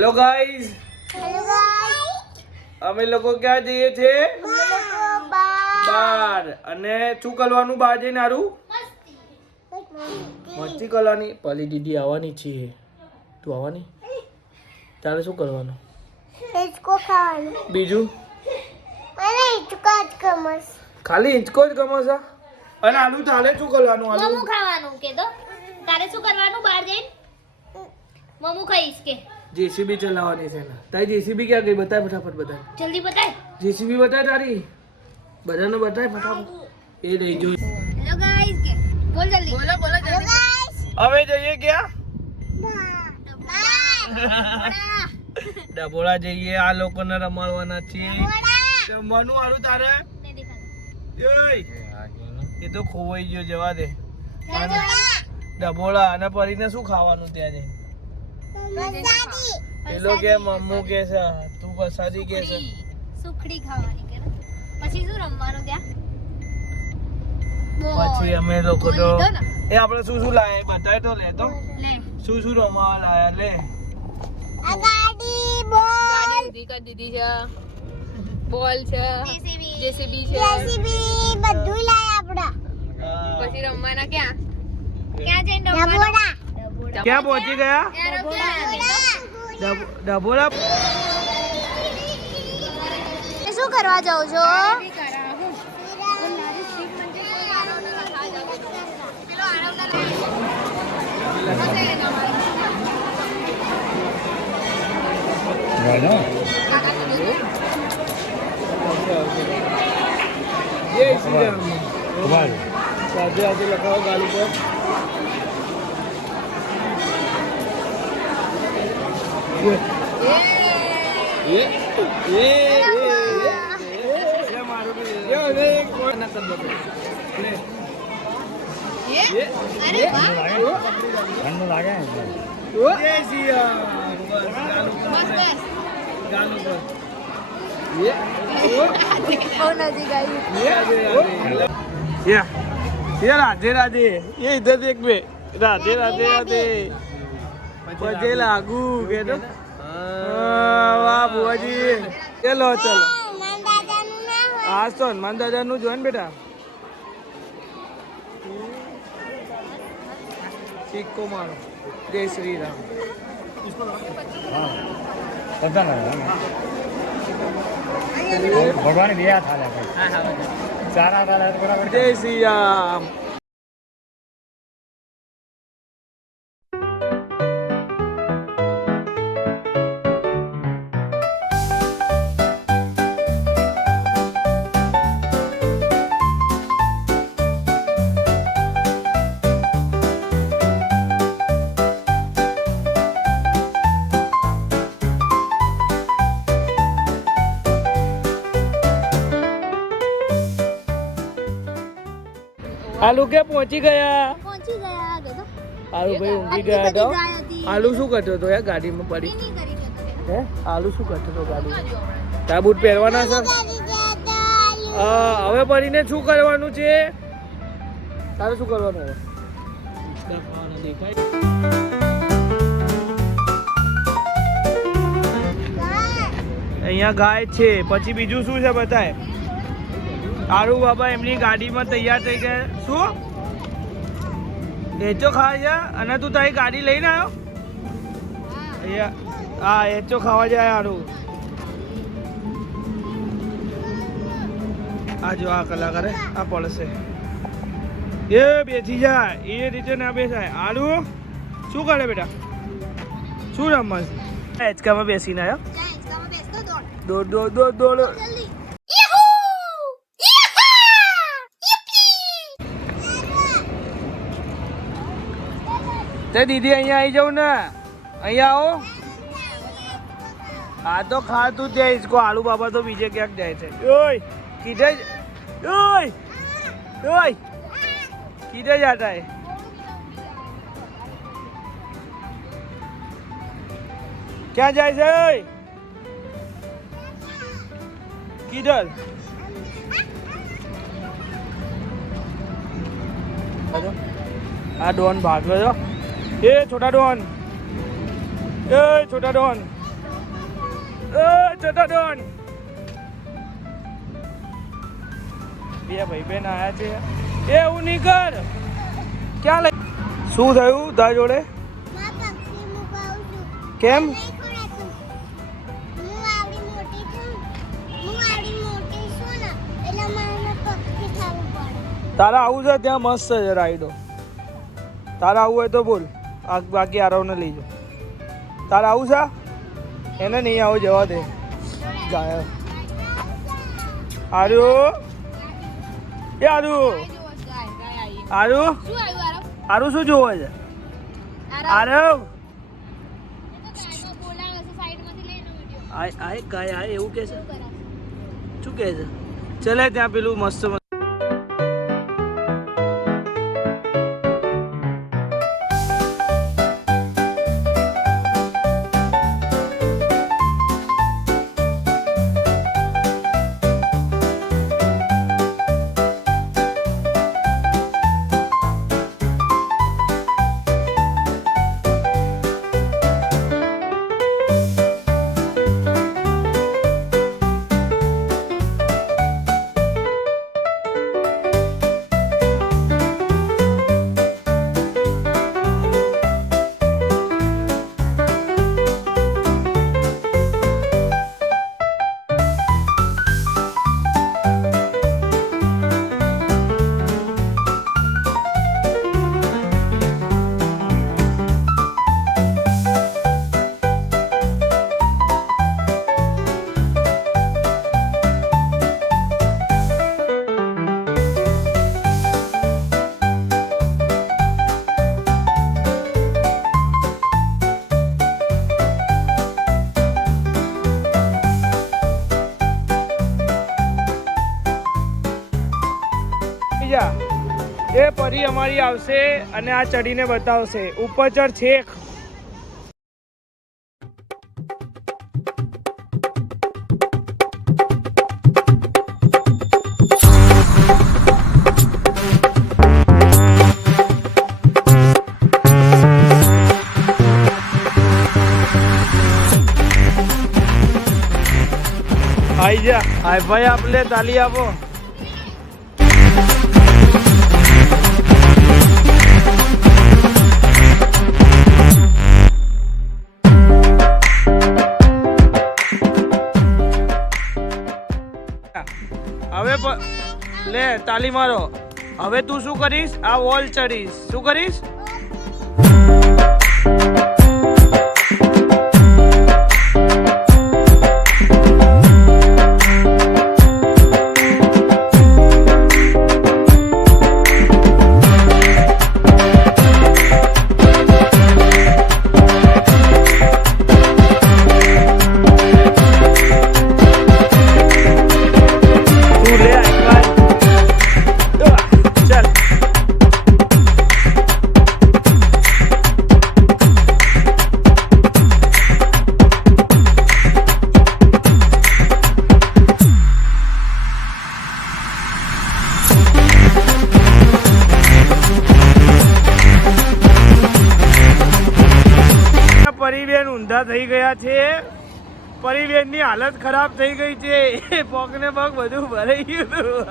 Hello guys, અમે લોકો ક્યાં જઈએ છે? બાર. અને શું કરવાનું બહાર જઈને? હારું મસ્તી કરવાની. પલી દીદી આવવાની છે. તું આવવાની? તારે શું કરવાનું? બીજું ખાલી હિંચકો જ ગમે છે. અને આલુ તારે શું કરવાનું? મમુ ખાવાનું કે તો તારે શું કરવાનું બહાર જઈને? મમુ ખાઈશ કે જેસીબી ચલાવવાની છે ને. તારી જેસીબી ક્યાં ગઈ? બતાય ફટાફટ, બતાય જલ્દી બતાય. જેસીબી બતાય તારી. બધાને બતાય ફટાફટ. એ રહી જો. હેલો ગાઈસ કે બોલ જલ્દી. બોલો બોલો જલ્દી. હવે જઈએ ક્યાં? ડબોળા જઈએ. આ લોકોને રમાડવાના છે. જમવાનું હારું તારે? એ તો ખોવાઈ ગયો, જવા દે. ડબોળા અને પરીને શું ખાવાનું ત્યાં જઈને? પેલો કે મમ્મુ કે છે, તું પ્રસાદી કે છે. સુખડી ખાવાની કે પછી શું રમવાનું ત્યાં? પછી અમે લોકો તો એ આપણે શું શું લાયા બતાય તો લે તો. લે શું શું રમાવા લાયા? લે આ ગાડી બોલ ગાડી ઉધી કરી દીધી છે, બોલ છે, જેસીબી છે, જેસીબી બધું લાય આપડા. પછી રમવાના ક્યાં ક્યાં જઈને ડબોડા ક્યાં પહોંચી ગયા? ડબોળા. શું કરવા જાવ છો? જય શ્રી રામ. રાધે રાધે લખાવો ગાડી પર. राधे राधे. ये इधर देख बे. राधे राधे राधे. पजे लागू के तो वाह बुआजी. चलो चलो आज तो हनुमान दादा नु જોઈન બેટા. સિક્કો મારો. જય શ્રી રામ. ભગવાન વ્યા થાલે સારા થાલે બરાબર. જય શ્રી રામ. આલુ કે પહોંચી ગયા? પહોંચી ગયા કે તો આલુ ભાઈ ઊંઘી ગયા તો. આલુ શું કરતો હતો યાર ગાડીમાં પડી? નહીં કરી કે હે આલુ શું કરતો હતો ગાડીમાં? તારા બૂટ પહેરવાના છે? હવે પડીને શું કરવાનું છે? તારે શું કરવાનું હવે? દેખાય. અહીંયા ગાય છે. પછી બીજું શું છે બતાય? આરુ બાબા એમની ગાડીમાં તૈયાર થઈ ગયા. શું એચો ખાય છે? અને તું તારી ગાડી લઈને આવ્યો? અહીંયા હા એચો ખાવા જાય આરુ. આ જો આ કલાકારે આ પડશે. એ બેસી જાય એ રીતે ના બેસાય. આરુ શું કરે બેટા? શું રમવા છે? હેચકામાં બેસીને આવ્યો. દોડ દોડ દોડ દોડ. તે દીદી અહીંયા આવી જાઉં ને. અહીંયા આવો. આ તો ખા તું ત્યાં ઈસકો. આલુ બાબા તો બીજે ક્યાંક જાય છે. ઓય કીધે ઓય ઓય કીધે જાતા હે. ક્યાં જાય છે? ઓય કિધર? આ ડોન ભાગો છો. એ છોટા ડોન, એ છોટા ડોન છોટા ડોન બે ભાઈ બેન આયા છે એ એવું નહીં કર ક્યાં લઈ શું થયું તારા જોડે માં પક્ષી મુકાવું છું કેમ નહીં ખોરાતું હું આવડી મોટી છું ને એટલે મારે પક્ષી ખાવું પડે તારા આવું છે ત્યાં મસ્ત છે રાઈડો તારા આવું હોય તો બોલ બાકી આરવને લઈ જાઓ તારા આવું છે એને નહીં આવું જવા દે જાય આરુ એ આરુ આરુ આરુ શું જોવે છે આરવ આય કાય આય એવું કે છે શું કે છે ચલે ત્યાં પેલું મસ્ત એ પરી અમારી આવશે અને આ ચડીને બતાવશે ઉપર ચડ છેક આઈ જા હાય ભાઈ આપણે તાલી આપો હવે લે તાલી મારો હવે તું શું કરીશ આ વોલ ચડીશ શું કરીશ પરિવેન ઊંધા થઈ ગયા છે પરિવેનની હાલત ખરાબ થઈ ગઈ છે પગ ને પગ બધું ભરાઈ ગયું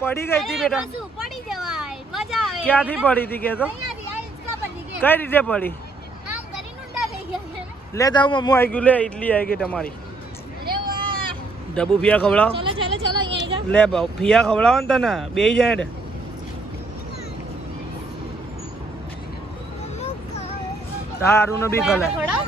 પડી ગઈ હતી બેટા પડી જવાય મજા આવે ક્યાંથી પડી હતી કે તો કઈ રીતે પડી આમ કરીને ઊંડા થઈ ગયા લે જાવ મમ્મુ આવી ગયું લે ઇડલી આવી ગઈ તમારી અરે વાહ ડબ્બુ ફિયા ખવડાવ ચલો અહીંયા લે બાવ ફિયા ખવડાવો ને તને બે જાય ને તારું ને બી ખલે થોડા